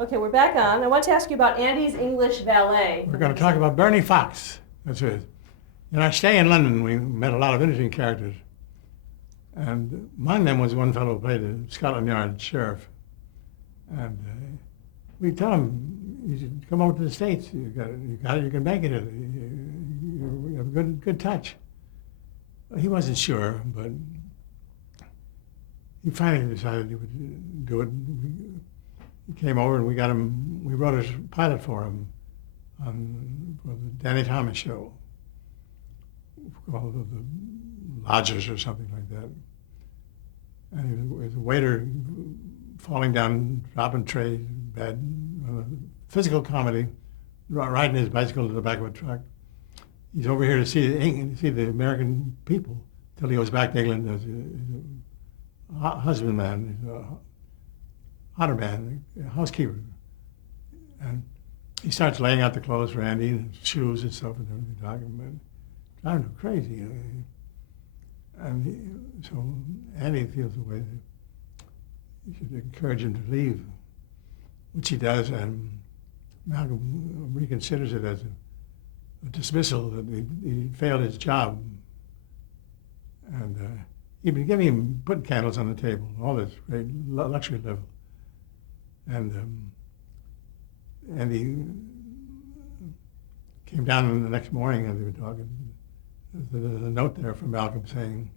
Okay, we're back on. I want to ask you about Andy's English Valet. We're going to talk about Bernie Fox. That's it. In our stay in London, we met a lot of interesting characters. And among them was one fellow who played the Scotland Yard sheriff. And we tell him, you should come over to the States. You got it, you can make it. You have a good touch. Well, he wasn't sure, but he finally decided he would do it. He came over and we wrote a pilot for him for the Danny Thomas show, called The Lodgers or something like that. And he was a waiter falling down, dropping trays, bad, physical comedy, riding his bicycle to the back of a truck. He's over here to see the American people till he goes back to England as a husbandman, he's a otterman, a housekeeper. And he starts laying out the clothes for Andy, and shoes and stuff, and everything, talking driving him crazy. So Andy feels the way that you should encourage him to leave, which he does, and Malcolm reconsiders it as a dismissal, that he failed his job. And he'd been putting candles on the table, all this great luxury level. And he came down the next morning as they were talking. There's a note there from Malcolm saying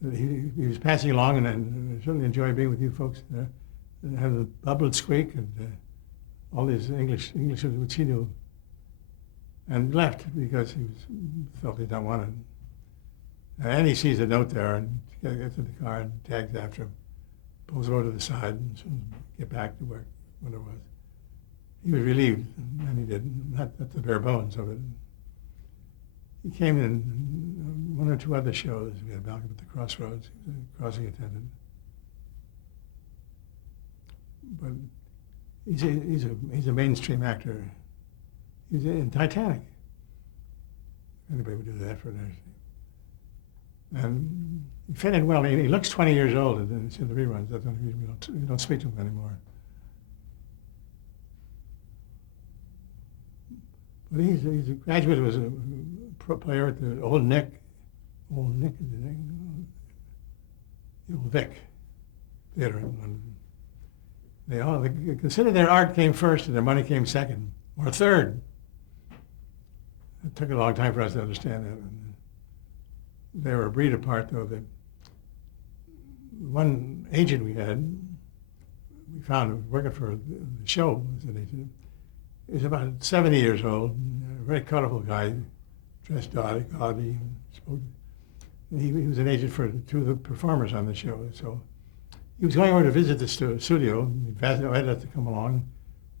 that he was passing along and certainly enjoyed being with you folks there. And had the bubble and squeak and all these English which he knew. And left because he felt he didn't want it. And he sees a note there and gets in the car and tags after him, pulls over to the side and get back to work, when it was. He was relieved, and he did. That's the bare bones of it. He came in one or two other shows. We had Malcolm at the Crossroads. He was a crossing attendant. But he's a mainstream actor. He's in Titanic. Anybody would do that for an actor. And he fit in well. He looks 20 years old, and it's in the reruns. That's the only reason we don't speak to him anymore. But he's a graduate, was a pro player at the Old Nick is the name, the Old Vic Theater in London. They consider their art came first and their money came second, or third. It took a long time for us to understand that. They were a breed apart, though. One agent we found working for the show was an agent. He was about 70 years old, a very colorful guy, dressed gaudy. He was an agent for two of the performers on the show. So he was going over to visit the studio. He invited us to come along.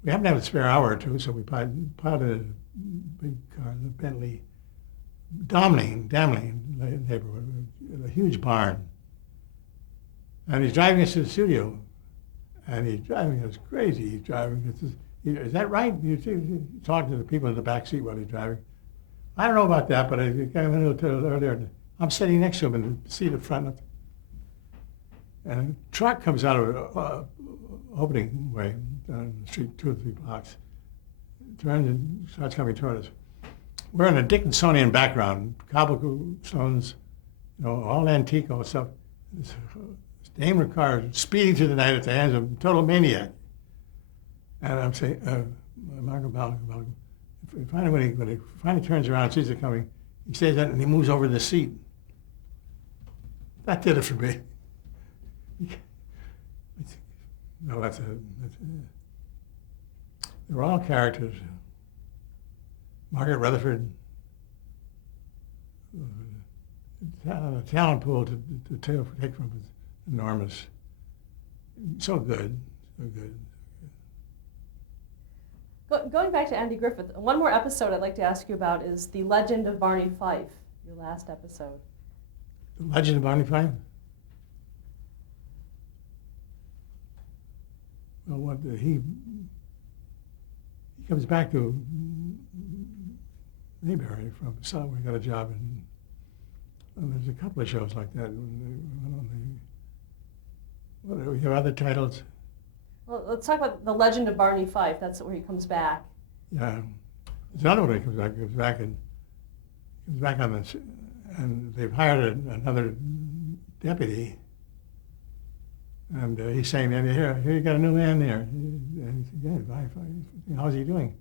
We happened to have a spare hour or two, so we piled in a big car, the Bentley, Damling neighborhood, a huge barn. And he's driving us to the studio, and he's driving us crazy. He's driving us. Is that right? You talking to the people in the back seat while he's driving. I don't know about that, but I came in a little earlier. I'm sitting next to him in the seat up front, and a truck comes out of an opening way down the street, 2 or 3 blocks. Turns and starts coming toward us. We're in a Dickinsonian background, cobblestones, all antique, all stuff. This Daimler car speeding through the night at the hands of a total maniac. And I'm saying, Malcolm. Finally, when he finally turns around and sees it coming, he says that and he moves over the seat. That did it for me. No, they were all characters. Margaret Rutherford, the talent pool to take from was enormous. So good. Going back to Andy Griffith, one more episode I'd like to ask you about is The Legend of Barney Fife, your last episode. The Legend of Barney Fife? Well, he comes back to Mayberry from somewhere. He got a job and there's a couple of shows like that. We have other titles. Well, let's talk about the legend of Barney Fife. That's where he comes back. Yeah. There's another one that comes back. Comes back on this, and they've hired another deputy. And he's saying, here you got a new man there. And he said, yeah, how's he doing?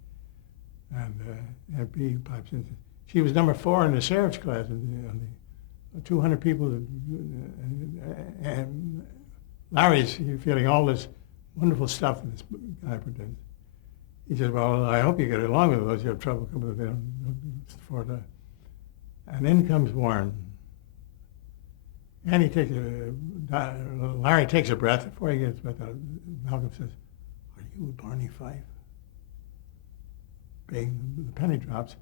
And he pipes in. She was number 4 in the sheriff's class, and the 200 people. And Larry's feeling all this wonderful stuff that this guy pretends. He says, well, I hope you get along with those. You have trouble coming with them. And in comes Warren. And Larry takes a breath. Before he gets breath out, Malcolm says, are you Barney Fife? Bang, the penny drops.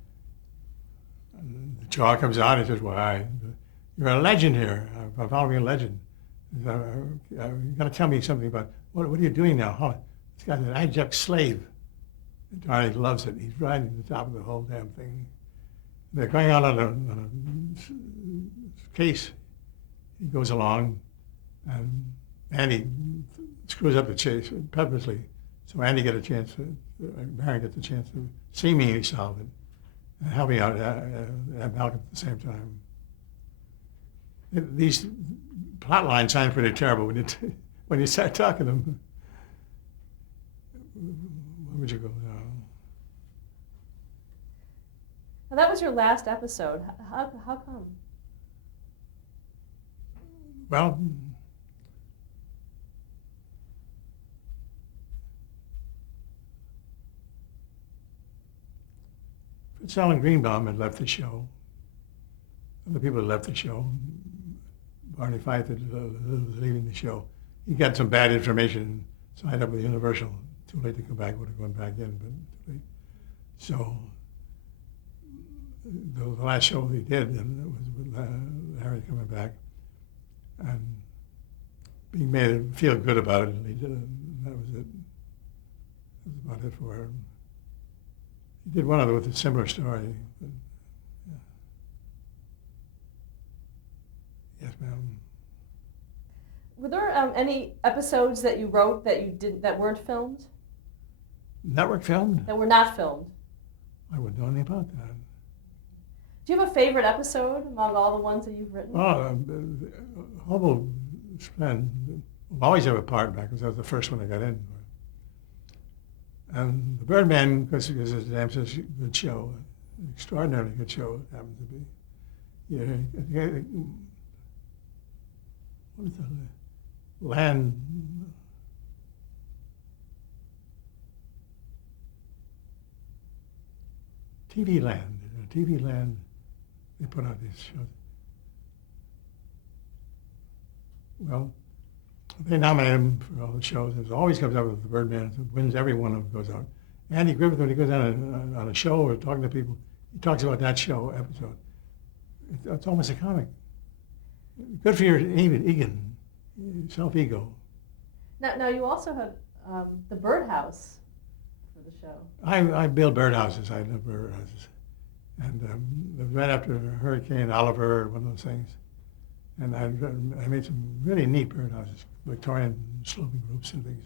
And the jaw comes out. He says, why? You're a legend here. I'm following a legend. You've got to tell me something about, what are you doing now? Oh, this guy's an abject slave. And Barney loves it. He's riding to the top of the whole damn thing. They're going out on a case. He goes along, and Andy screws up the chase purposely, so Andy gets a chance Barry gets a chance to seemingly solve it, and helping out Malcolm at the same time. These plot lines sound pretty terrible when you start talking them. Where would you go now? Now, that was your last episode. How come? Well, Fitzgerald and Greenbaum had left the show. Other people had left the show. Barney Fife was leaving the show. He got some bad information, signed up with Universal. Too late to come back. Would have gone back in, but too late. So the last show he did, and it was with Harry coming back and being made to feel good about it, and he did it. And that was it. That was about it for him. He did one other with a similar story. But, yeah. Yes, ma'am. Were there any episodes that you wrote that weren't filmed? Network filmed? That were not filmed? I wouldn't know anything about that. Do you have a favorite episode among all the ones that you've written? Oh, Hobo Spend will always have a part back because that was the first one I got in. And the Birdman, because it's a damn good show, an extraordinarily good show it happens to be. Yeah, what is the land? TV Land. TV Land, they put out these shows. Well, they nominate him for all the shows. It always comes out with the Birdman. It wins every one of them goes out. Andy Griffith, when he goes on a show or talking to people, he talks about that show episode. It's almost a comic. Good for your Egan, self-ego. Now you also had the birdhouse for the show. I build birdhouses. I love birdhouses. And right after Hurricane Oliver, one of those things, and I made some really neat birdhouses, Victorian sloping roofs and things.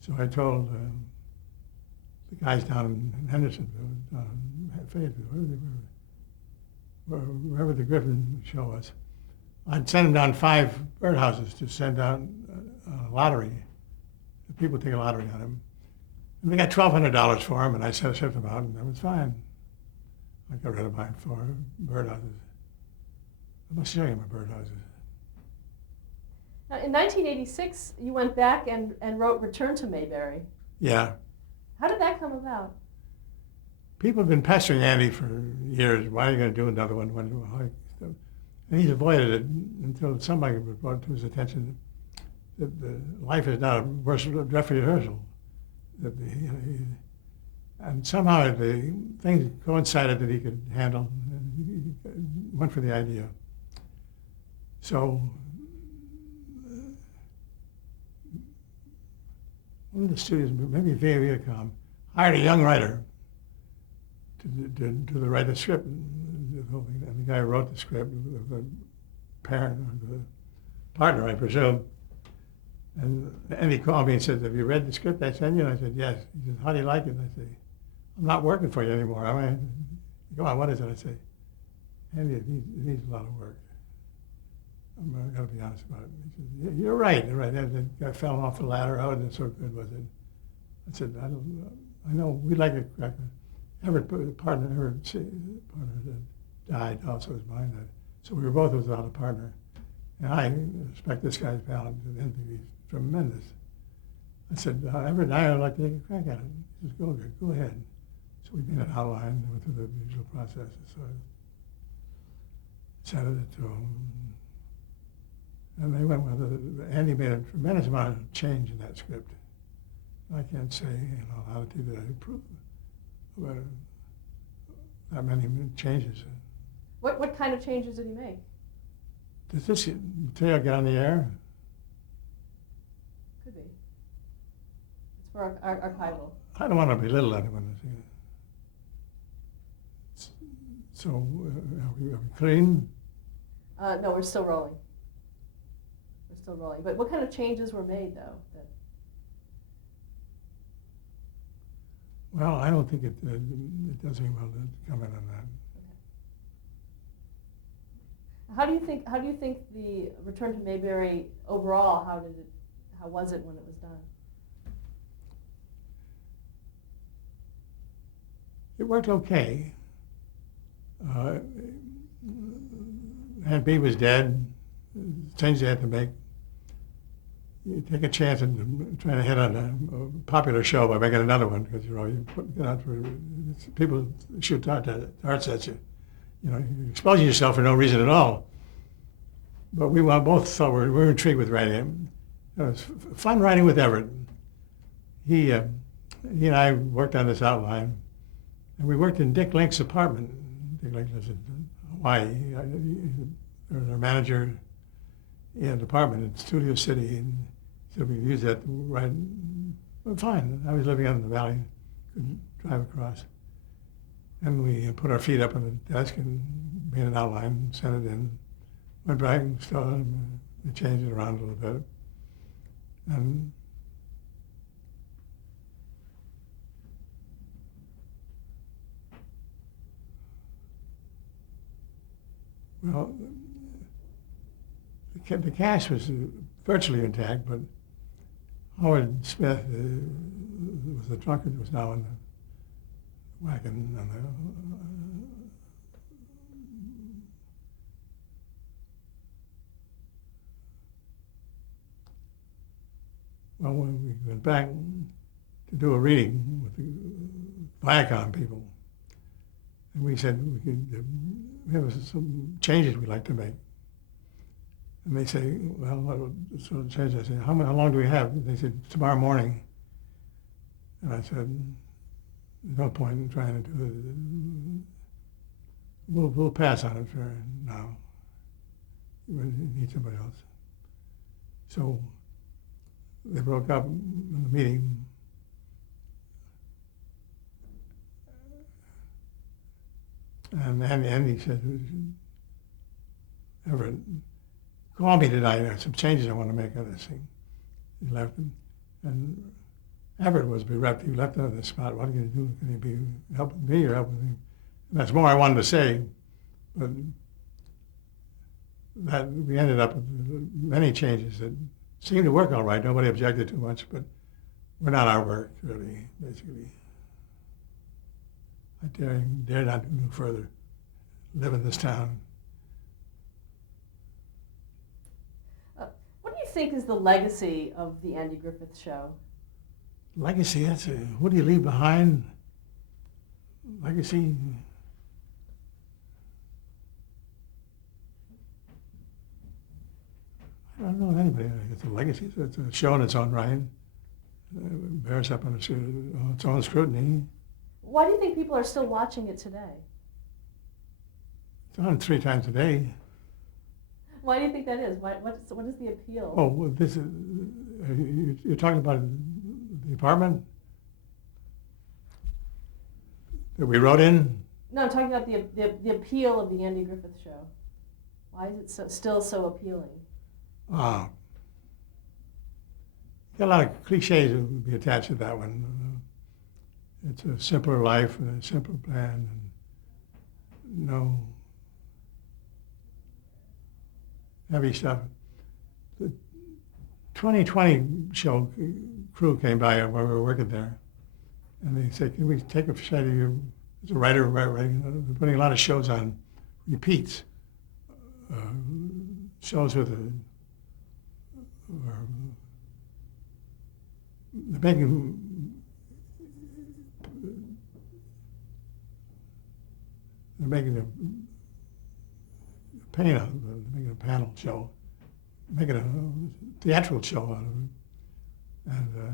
So I told the guys down in Hendersonville, down in Fayetteville, wherever the Griffin show was, I'd send them down 5 birdhouses to send out a lottery. People take a lottery on them. And they got $1,200 for them, and I shipped them out, and that was fine. I got rid of mine for birdhouses. I must show you my birdhouses. Now, in 1986, you went back and wrote Return to Mayberry. Yeah. How did that come about? People have been pestering Andy for years. Why are you going to do another one? And he's avoided it until somebody brought to his attention that life is not a dress rehearsal. And somehow the things coincided that he could handle, and he went for the idea. So one of the studios, maybe Viacom, hired a young writer to write the script. And the guy who wrote the script, the parent, or the partner, I presume, And Andy called me and said, "Have you read the script I sent you?" And I said, "Yes." He said, "How do you like it?" And I said, "I'm not working for you anymore." I mean, "Go on, what is it?" I say, "Andy, it needs a lot of work. I'm going to be honest about it." He said, "Yeah, you're right, you're right. That guy fell off the ladder. How wasn't so good, was it?" I said, I know, we'd like to crack it. Everett, partner that died also was mine. So we were both without a partner. And I respect this guy's talent. He's tremendous. I said, Everett and I would like to take a crack at it. He says, go ahead. So we made an outline and went through the usual processes. So I sent it to them. And they went with it. Andy made a tremendous amount of change in that script. I can't say in all honesty that I approved of that many changes. What kind of changes did he make? Does this material get on the air? Could be. It's for archival. I don't want to belittle anyone. So, are we clean? No, we're still rolling. We're still rolling. But what kind of changes were made, though? Well, I don't think it does me well to comment on that. How do you think the Return to Mayberry overall? How was it when it was done? It worked okay. Aunt B was dead. Change they had to make. You take a chance and try to hit on a popular show by making another one, because you put it out for people shoot darts at you. You're exposing yourself for no reason at all. But we both thought we were intrigued with writing. It was fun writing with Everett. He and I worked on this outline, and we worked in Dick Link's apartment. Dick Link lives in Hawaii. There was our manager in an apartment in Studio City, and so we used that to write. Well, fine. I was living out in the valley, couldn't drive across. And we put our feet up on the desk and made an outline, sent it in, went back and started, we changed it around a little bit. And well, the cast was virtually intact, but Howard Smith was the drunkard who was now in the wagon on well, when we went back to do a reading with the Viacom people, and we said there was some changes we'd like to make. And they say, well, what sort of change? I said, how long do we have? They said, tomorrow morning. And I said, there's no point in trying to do it. We'll pass on it for now. We need somebody else. So they broke up in the meeting. And Andy said, Everett, call me tonight. There's some changes I want to make on this thing. He left him. And Everett was bereft. He left on the spot. What are you going to do? Can he be helping me or helping him? And that's more I wanted to say. But that we ended up with many changes that seemed to work all right. Nobody objected too much, but were not our work, really, basically. I dare not do no further. Live in this town. What do you think is the legacy of the Andy Griffith Show? Legacy, what do you leave behind? Legacy. I don't know anybody. It's a legacy. It's a show in its own right. It bears up on its own scrutiny. Why do you think people are still watching it today? It's on 3 times a day. Why do you think that is? What is the appeal? Oh, well, this is, you're talking about the apartment that we wrote in? No, I'm talking about the appeal of the Andy Griffith Show. Why is it still so appealing? got a lot of cliches that would be attached to that one. It's a simpler life and a simpler plan, and no heavy stuff. The 2020 show crew came by while we were working there, and they said, "Can we take a shot of you as a writer? Writing, they're putting a lot of shows on repeats, shows with a." They're making a paint out of it, making a panel show, making a theatrical show out of it.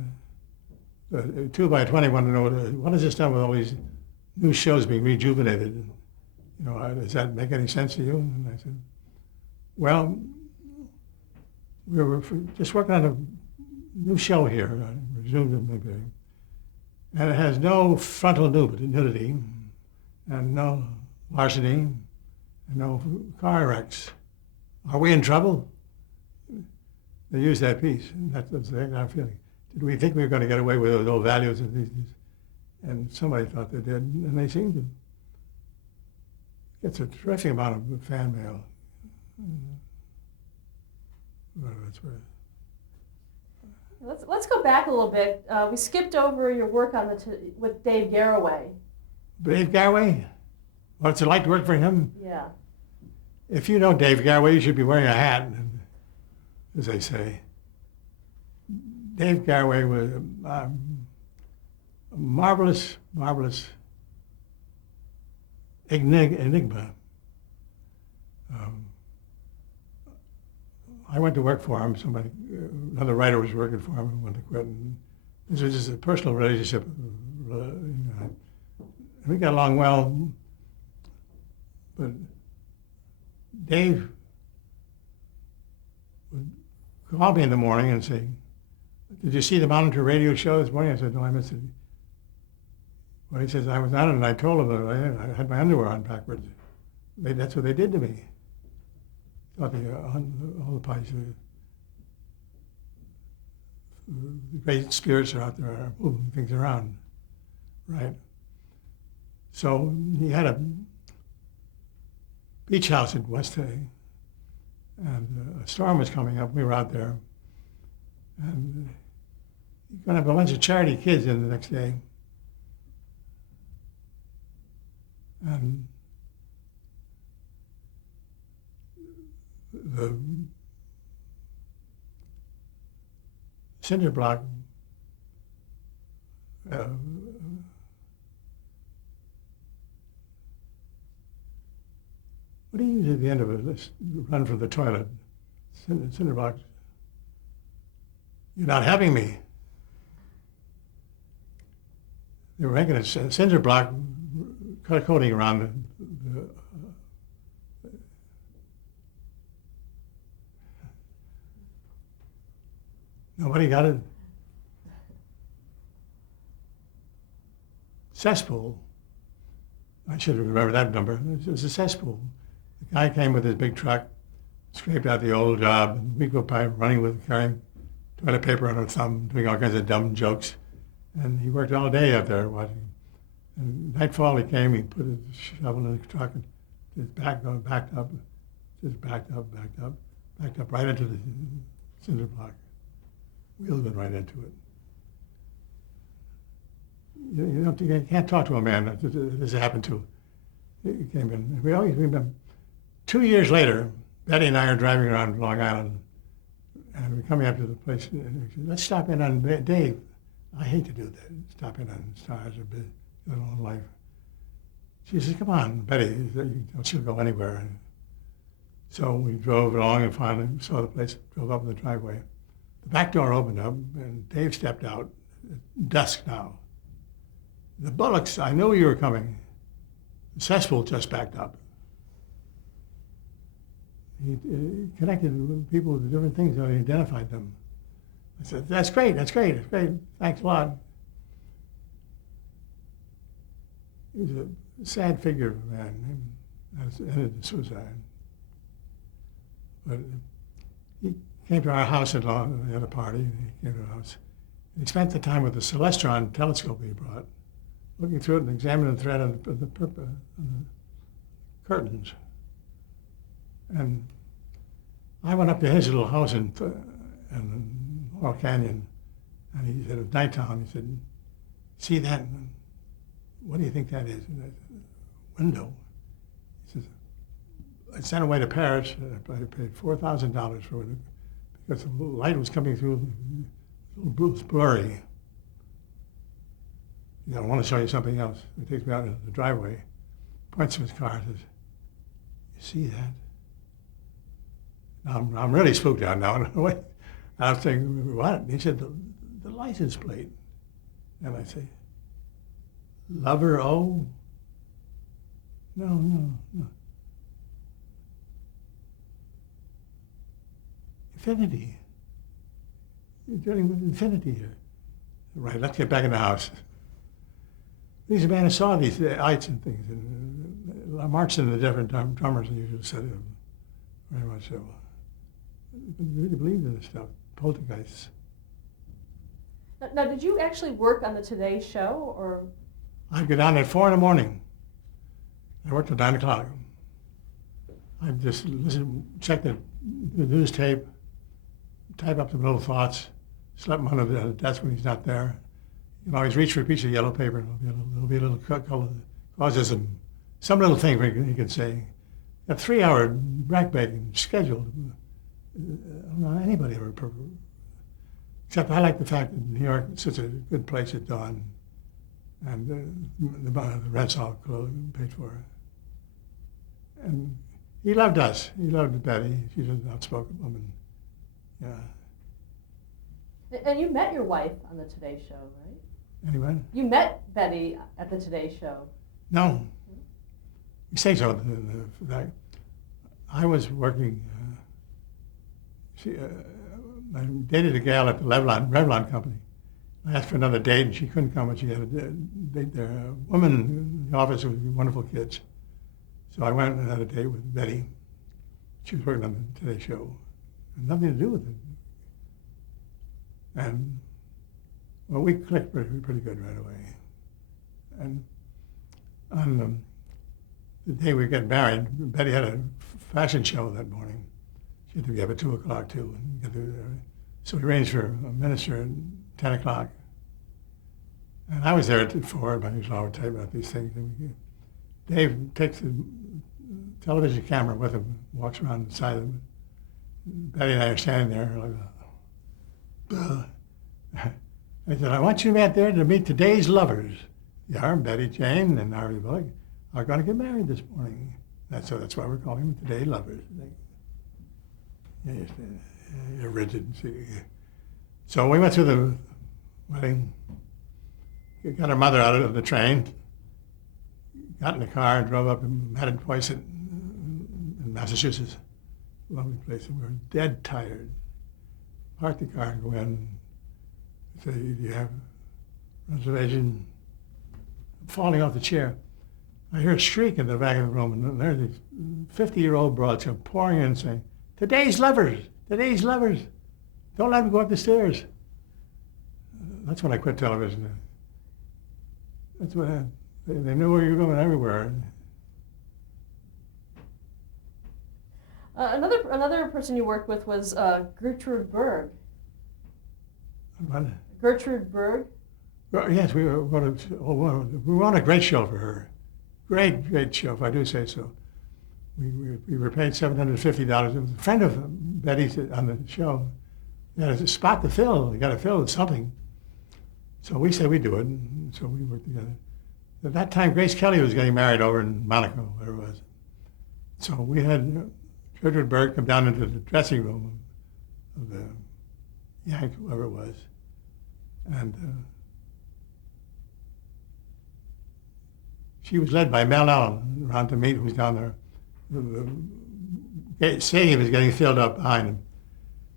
And 2x20 wanted to know, what is this done with all these new shows being rejuvenated? You know, does that make any sense to you? And I said, well, we were just working on a new show here, I resumed it maybe, and it has no frontal nudity, and no larceny, and no car wrecks. Are we in trouble? They used that piece, and that's the I'm feeling. Did we think we were going to get away with those old values and these? And somebody thought they did, and they seem to. It's a terrific amount of fan mail. Well, that's where. Let's go back a little bit. We skipped over your work on with Dave Garroway. Dave Garroway? What's it like to work for him? Yeah. If you know Dave Garroway, you should be wearing a hat, as they say. Dave Garroway was a marvelous enigma. I went to work for him. Another writer was working for him and wanted to quit. And this was just a personal relationship. We got along well, but Dave would call me in the morning and say, "Did you see the Monitor radio show this morning?" I said, "No, I missed it." Well, he says, "I was on it, and I told him that I had my underwear on backwards. That's what they did to me." Thought all the parties, the great spirits are out there are moving things around, right? So he had a beach house in West Hay, and a storm was coming up. We were out there, and he's going to have a bunch of charity kids in the next day, and the cinder block what do you use at the end of it? Let's run from the toilet. Cinder block. You're not having me. They were making a cinder block coating around the nobody got it. Cesspool. I should have remembered that number. It was a cesspool. The guy came with his big truck, scraped out the old job, and we go by running carrying toilet paper on our thumb, doing all kinds of dumb jokes. And he worked all day out there watching. And nightfall he came, he put his shovel in the truck and just backed up, backed up right into the cinder block. Wheels went right into it. You can't talk to a man that this happened to. He came in. We always remember. 2 years later, Betty and I are driving around Long Island, and we're coming up to the place. And we said, let's stop in on Dave. I hate to do that. Stop in on stars or their own life. She says, come on, Betty. She'll go anywhere. And so we drove along and finally saw the place, drove up in the driveway. The back door opened up, and Dave stepped out. Dusk now. The Bullocks, I knew you were coming. The cesspool just backed up. He connected people with different things, and he identified them. I said, that's great, thanks a lot. He was a sad figure of a man, ended in suicide. But he came to our house at the other party. He came to our house. He spent the time with the Celestron telescope he brought, looking through it and examining the thread on the curtains. And I went up to his little house in Laurel Canyon, and he said, it was nighttime. He said, see that? What do you think that is? And I said, window. He says, I sent away to Paris. I paid $4,000 for it because the light was coming through. It was blurry. He said, I want to show you something else. He takes me out into the driveway, points to his car, and says, you see that? Now, I'm really spooked out now. I was thinking, what? He said, the license plate. And I say, Lover O? No. Infinity. You're dealing with infinity here. Right, let's get back in the house. He's a man who saw these ites and things, and marched into the different drummers, and you just said it very much so. You really believed in this stuff, poltergeists. Now, did you actually work on the Today Show, or? I'd get on at 4 in the morning. I worked till 9 o'clock. I'd just check the news tape, type up some little thoughts, slip them under the desk when he's not there. You can always reach for a piece of yellow paper, and there'll be a little color that causes some little thing he can say. A 3-hour rack-baking schedule. I don't know anybody ever, except I like the fact that New York is such a good place at dawn, and the rent's all paid for. And he loved us. He loved Betty. She's an outspoken woman. Yeah. And you met your wife on the Today Show, right? Anyway? You met Betty at the Today Show. No. You say so. I was working. I dated a gal at the Revlon company. I asked for another date, and she couldn't come, and she had a date there. A woman in the office with wonderful kids. So I went and had a date with Betty. She was working on the Today Show. Had nothing to do with it. And, well, we clicked pretty good right away. And on the day we got married, Betty had a fashion show that morning. She had to be up at 2 o'clock, too. So we arranged for a minister at 10 o'clock. And I was there at 4, my usual hour type about these things. And Dave takes the television camera with him, walks around the side of him. Betty and I are standing there like, I said, I want you out there to meet today's lovers. Yeah, Betty Jane and Harvey Bullock are going to get married this morning. That's why we're calling them Today Lovers. You're rigid. So we went through the wedding, got our mother out of the train, got in the car and drove up and met him twice in Massachusetts. Lovely place. And we were dead tired. Parked the car and go in. Say, do you have a reservation? I'm falling off the chair. I hear a shriek in the back of the room, and there's these 50-year-old broads come pouring in saying, today's lovers, today's lovers. Don't let them go up the stairs. That's when I quit television. That's what happened. They knew where you were going everywhere. Another person you worked with was Gertrude Berg. What? Gertrude Berg? Well, yes, we were on a great show for her. Great show, if I do say so. We were paid $750. It was a friend of Betty's on the show. He had a spot to fill. You got to fill with something. So we said we'd do it, and so we worked together. At that time, Grace Kelly was getting married over in Monaco, where it was. So we had Gertrude Berg come down into the dressing room of the Yank, whoever it was, and she was led by Mel Allen around to meet who's down there. The stadium is getting filled up behind him.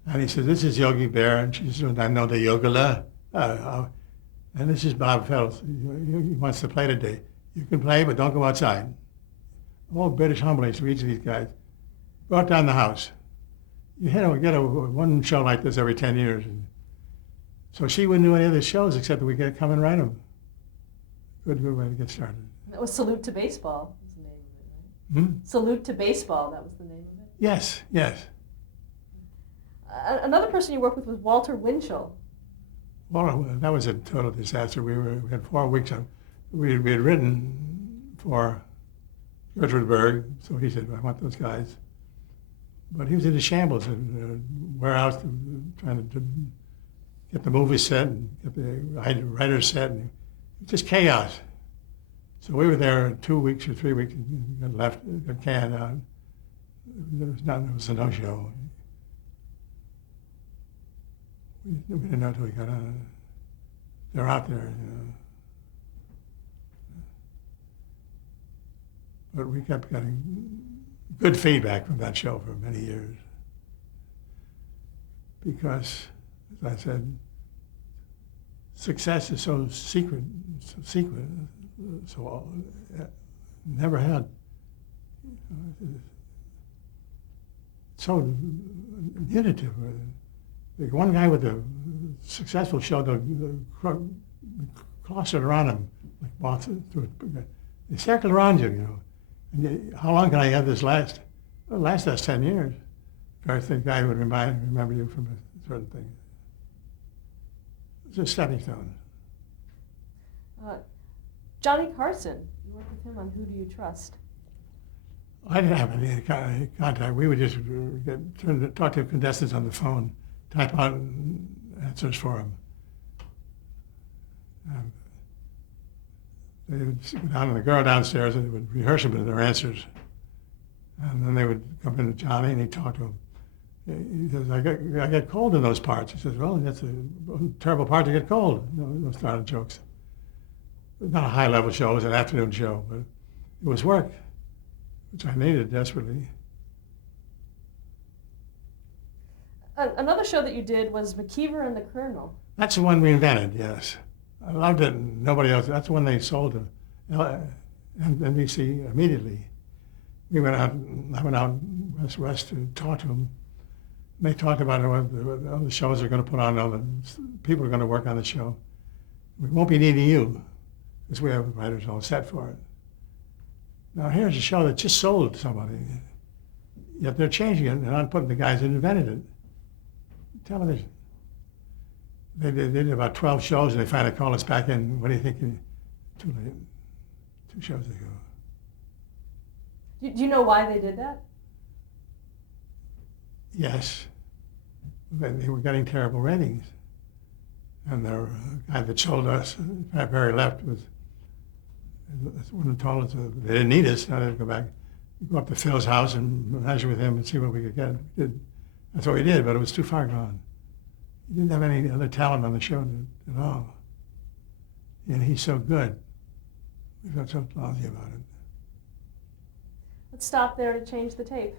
And he says, this is Yogi Bear, and she says, I know the Yogala. And this is Bob Phelps. He wants to play today. You can play, but don't go outside. All British homilies to each of these guys. Brought down the house. you get one show like this every 10 years. And so she wouldn't do any of the shows except that we get come and write them. Good way to get started. That was Salute to Baseball, was the name of it, right? Salute to Baseball, that was the name of it? Yes, yes. Another person you worked with was Walter Winchell. Well, that was a total disaster. We had 4 weeks on. We had written for Gertrude Berg, so he said, I want those guys. But he was in a shambles and warehouse trying to get the movie set and get the writers set. And just chaos. So we were there 2 weeks or 3 weeks and got left, got canned out. There was a no-show. We didn't know until we got on. They're out there, you know. But we kept getting good feedback from that show for many years. Because, as I said, success is so secret, so never had. So unitive. The one guy with the successful show, the clustered around him, like moths. They circle around you, you know. And how long can I have this last? Well, last us 10 years. I think the guy would remember you from a certain thing. It's a stepping stone. Johnny Carson, you worked with him on Who Do You Trust? I didn't have any contact. We would just talk to contestants on the phone, type out answers for them. They would sit down and the girl downstairs and they would rehearse them with their answers. And then they would come in to Johnny and he'd talk to him. He says, I get cold in those parts. He says, well, that's a terrible part to get cold. You know, those kind of jokes. It was not a high-level show. It was an afternoon show, but it was work, which I needed desperately. Another show that you did was McKeever and the Colonel. That's the one we invented, yes. I loved it, and nobody else. That's the one they sold to NBC immediately. I went out west to talk to them. They talked about all the shows they're going to put on, all the people are going to work on the show. We won't be needing you, because we have writers all set for it. Now here's a show that just sold to somebody, yet they're changing it and not putting the guys that invented it. Television. They did about 12 shows and they finally called us back in. What do you think? Too late. 2 shows ago. Do you know why they did that? Yes. They were getting terrible ratings. And the guy that sold us, the very left, was one who told us they didn't need us. Now they had to go back, go up to Phil's house and measure with him and see what we could get. That's what we did, but it was too far gone. He didn't have any other talent on the show at all. And he's so good. We felt so lousy about it. Let's stop there to change the tape.